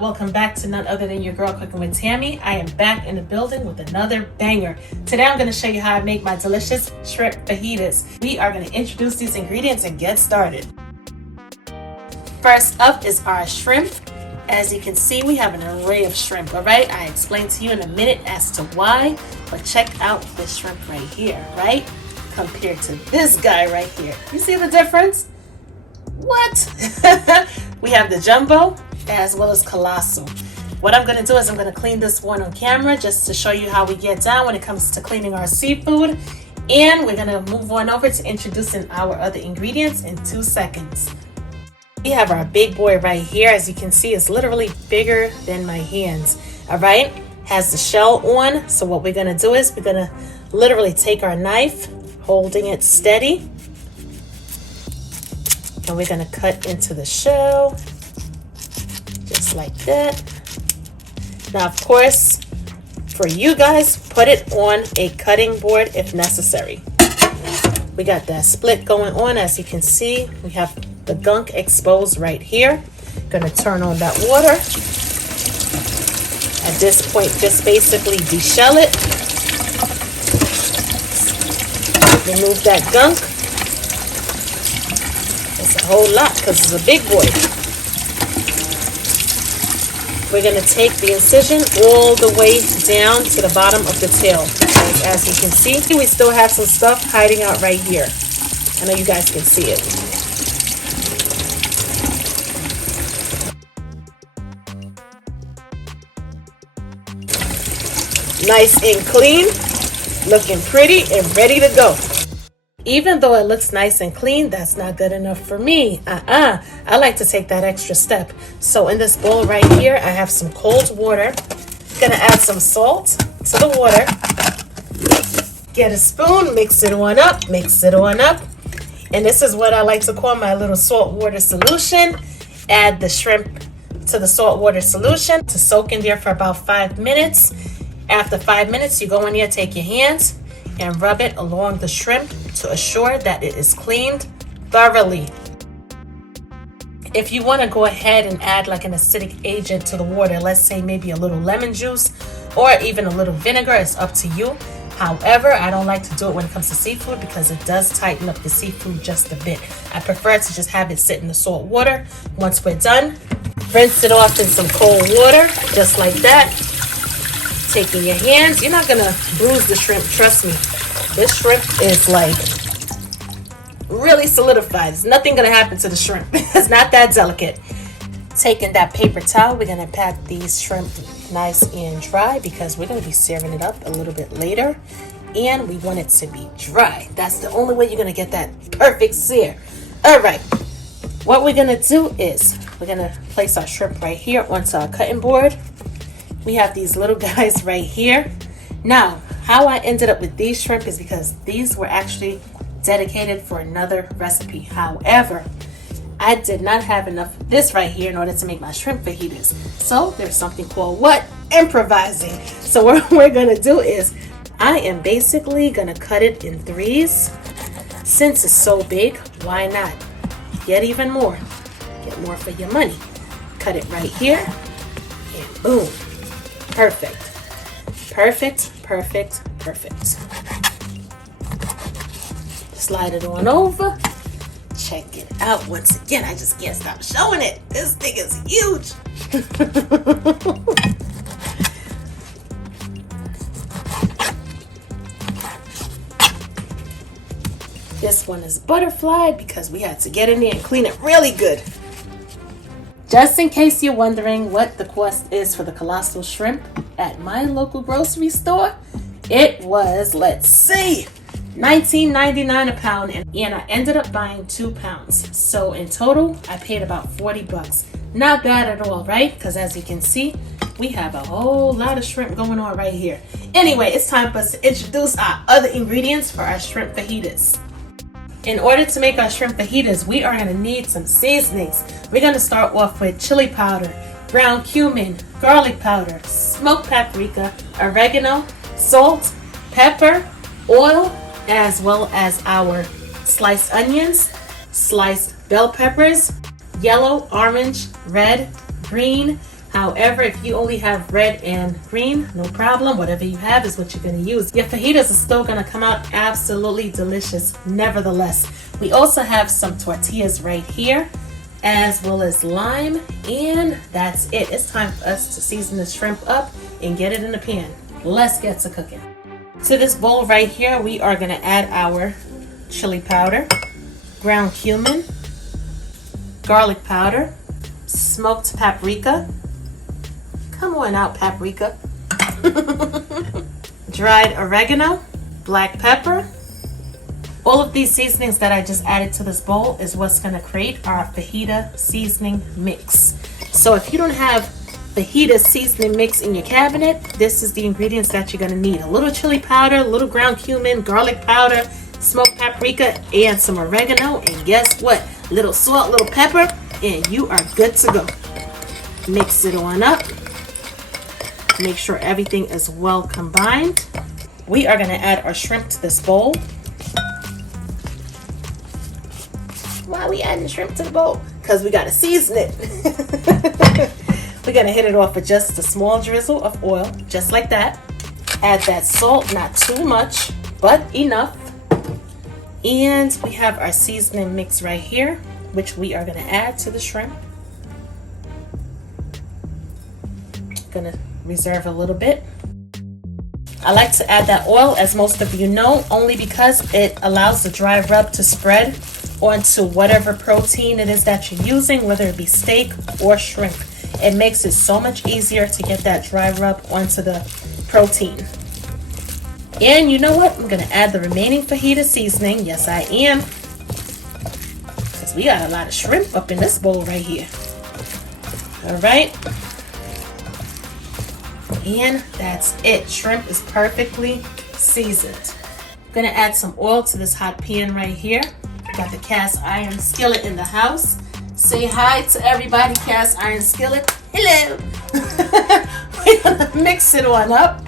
Welcome back to none other than your girl cooking with Tammy. I am back in the building with another banger. Today I'm going to show you how I make my delicious shrimp fajitas. We are going to introduce these ingredients and get started. First up is our shrimp. As you can see, we have an array of shrimp, alright? I explain to you in a minute as to why, but check out this shrimp right here, right? Compared to this guy right here. You see the difference? What? We have the jumbo as well as colossal. What I'm going to do is I'm going to clean this one on camera just to show you how we get down when it comes to cleaning our seafood. And we're going to move on over to introducing our other ingredients in 2 seconds. We have our big boy right here. As you can see, it's literally bigger than my hands. All right, has the shell on. So what we're going to do is we're going to literally take our knife, holding it steady, and we're going to cut into the shell just like that. Now, of course, for you guys, put it on a cutting board if necessary. We got that split going on. As you can see, we have the gunk exposed right here. Gonna turn on that water. At this point, just basically deshell it. Remove that gunk. It's a whole lot because it's a big boy. We're gonna take the incision all the way down to the bottom of the tail. As you can see, we still have some stuff hiding out right here. I know you guys can see it. Nice and clean, looking pretty and ready to go. Even though it looks nice and clean, that's not good enough for me. I like to take that extra step. So in this bowl right here, I have some cold water. Gonna add some salt to the water. Get a spoon, mix it on up. And this is what I like to call my little salt water solution. Add the shrimp to the salt water solution to soak in there for about 5 minutes. After 5 minutes, you go in there, take your hands and rub it along the shrimp to assure that it is cleaned thoroughly. If you want to go ahead and add like an acidic agent to the water, let's say maybe a little lemon juice or even a little vinegar, it's up to you. However, I don't like to do it when it comes to seafood because it does tighten up the seafood just a bit. I prefer to just have it sit in the salt water. Once we're done, rinse it off in some cold water, just like that. Taking your hands, you're not gonna bruise the shrimp, trust me. This shrimp is like really solidified. There's nothing gonna happen to the shrimp. It's not that delicate. Taking that paper towel, we're gonna pat these shrimp nice and dry because we're gonna be serving it up a little bit later, and we want it to be dry. That's the only way you're gonna get that perfect sear. All right, what we're gonna do is we're gonna place our shrimp right here onto our cutting board. We have these little guys right here. Now, how I ended up with these shrimp is because these were actually dedicated for another recipe. However, I did not have enough of this right here in order to make my shrimp fajitas. So there's something called what? Improvising. So what we're gonna do is I am basically gonna cut it in threes. Since it's so big, why not get even more? Get more for your money. Cut it right here and boom. Perfect. Slide it on over. Check it out. Once again, I just can't stop showing it. This thing is huge. This one is butterfly because we had to get in there and clean it really good. Just in case you're wondering what the cost is for the colossal shrimp at my local grocery store, it was, let's see, $19.99 a pound, and I ended up buying 2 pounds. So in total, I paid about $40. Not bad at all, right? Because as you can see, we have a whole lot of shrimp going on right here. Anyway, it's time for us to introduce our other ingredients for our shrimp fajitas. In order to make our shrimp fajitas, we are going to need some seasonings. We're going to start off with chili powder, ground cumin, garlic powder, smoked paprika, oregano, salt, pepper, oil, as well as our sliced onions, sliced bell peppers, yellow, orange, red, green, However, if you only have red and green, no problem. Whatever you have is what you're going to use. Your fajitas are still going to come out absolutely delicious nevertheless. We also have some tortillas right here, as well as lime, and that's it. It's time for us to season the shrimp up and get it in the pan. Let's get to cooking. To this bowl right here, we are going to add our chili powder, ground cumin, garlic powder, smoked paprika. Come on out, paprika. Dried oregano, black pepper. All of these seasonings that I just added to this bowl is what's going to create our fajita seasoning mix. So if you don't have fajita seasoning mix in your cabinet, this is the ingredients that you're going to need. A little chili powder, a little ground cumin, garlic powder, smoked paprika, and some oregano. And guess what? Little salt, little pepper, and you are good to go. Mix it on up. Make sure everything is well combined. We are going to add our shrimp to this bowl. Why are we adding shrimp to the bowl? Because we got to season it. We're going to hit it off with just a small drizzle of oil, just like that. Add that salt, not too much, but enough. And we have our seasoning mix right here, which we are going to add to the shrimp. Gonna reserve a little bit. I like to add that oil, as most of you know, only because it allows the dry rub to spread onto whatever protein it is that you're using, whether it be steak or shrimp. It makes it so much easier to get that dry rub onto the protein. And you know what? I'm gonna add the remaining fajita seasoning. Yes, I am, because we got a lot of shrimp up in this bowl right here. All right. And that's it. Shrimp is perfectly seasoned. I'm gonna add some oil to this hot pan right here. Got the cast iron skillet in the house. Say hi to everybody, cast iron skillet. Hello. We're gonna mix it on up,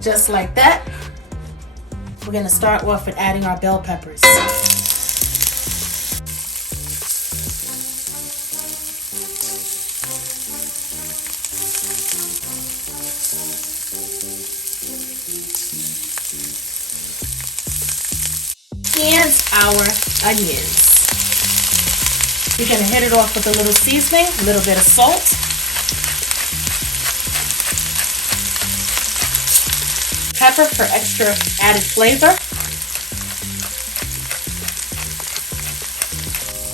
just like that. We're gonna start off with adding our bell peppers. And our onions. We're going to hit it off with a little seasoning, a little bit of salt. Pepper for extra added flavor.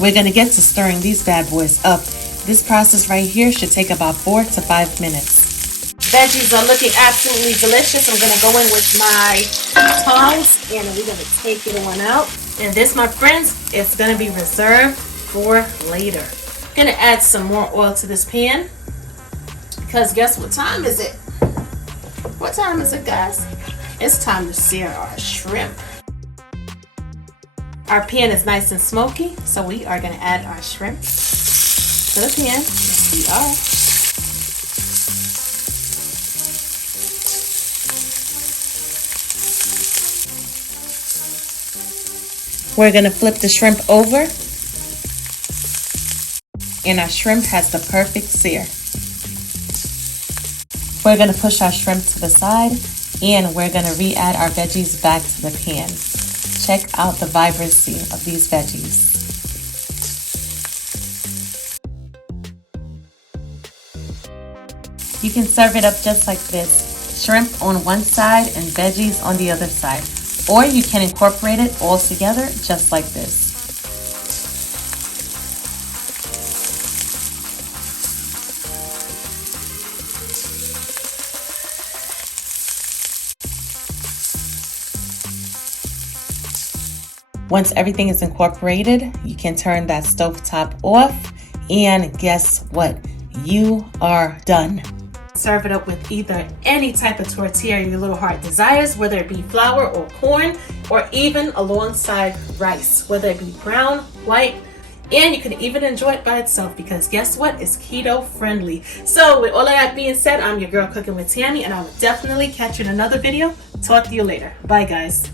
We're going to get to stirring these bad boys up. This process right here should take about 4 to 5 minutes. Veggies are looking absolutely delicious. I'm going to go in with my tongs and we're going to take it on out. And this, my friends, is going to be reserved for later. I'm going to add some more oil to this pan, because guess what time is it? What time is it, guys? It's time to sear our shrimp. Our pan is nice and smoky, so we are going to add our shrimp to the pan. Yes, we are. We're going to flip the shrimp over, and our shrimp has the perfect sear. We're going to push our shrimp to the side, and we're going to re-add our veggies back to the pan. Check out the vibrancy of these veggies. You can serve it up just like this. Shrimp on one side and veggies on the other side. Or you can incorporate it all together just like this. Once everything is incorporated, you can turn that stovetop off, and guess what? You are done. Serve it up with either any type of tortilla your little heart desires, whether it be flour or corn, or even alongside rice, whether it be brown, white, and you can even enjoy it by itself, because guess what? It's keto friendly. So with all of that being said, I'm your girl Cooking with Tammy, and I will definitely catch you in another video. Talk to you later. Bye, guys.